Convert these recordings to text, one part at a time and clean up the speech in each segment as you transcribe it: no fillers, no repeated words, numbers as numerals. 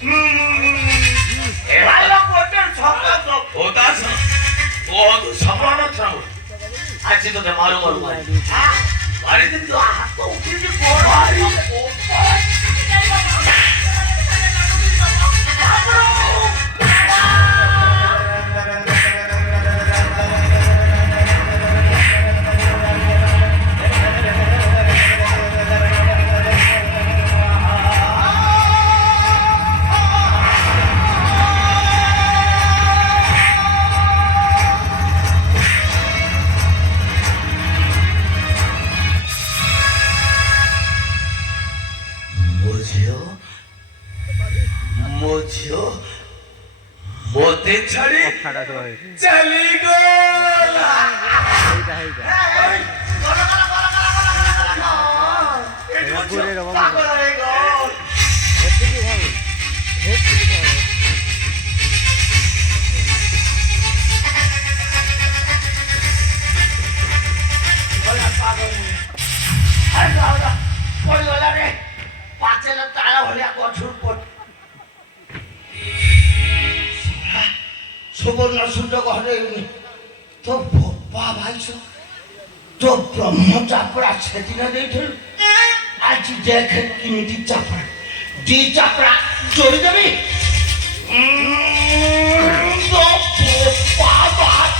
एवढा मोठं झोका होता तो सभानाच राहू आजची तुझ्या मारू मारू मारी तू हात उठली मोते छड़ी चली गोला पाचेला ताळा भल्या कोठून पोट सुवर्ण सुंदर घरे तो भोपा भाई तो ब्रह्म चापड़ा छेदिना देइथिल आज देखे किमिति चापड़ा दी चापड़ा जोड़ी देबी तो भोपा भाई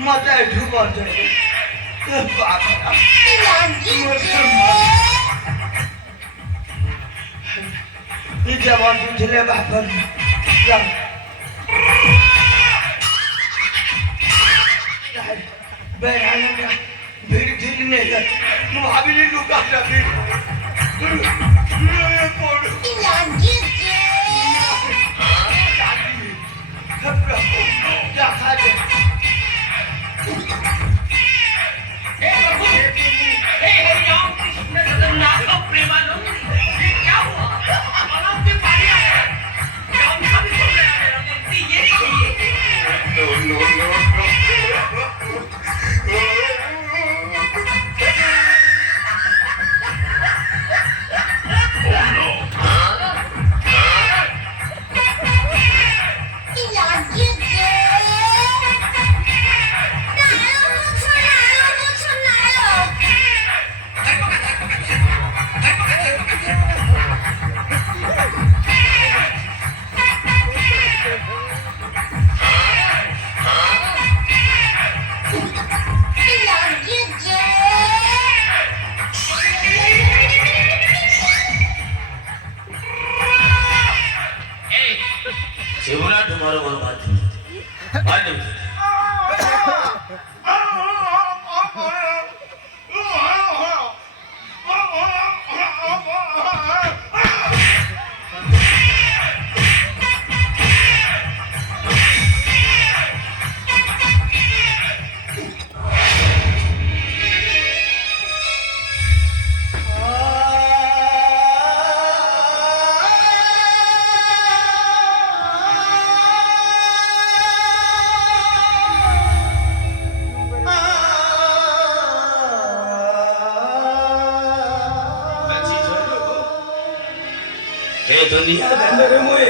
मजा ढुकल जवान बुझले बापन भीड़ ठीक नहीं भाभी लुका दुनिया के अंदर मोए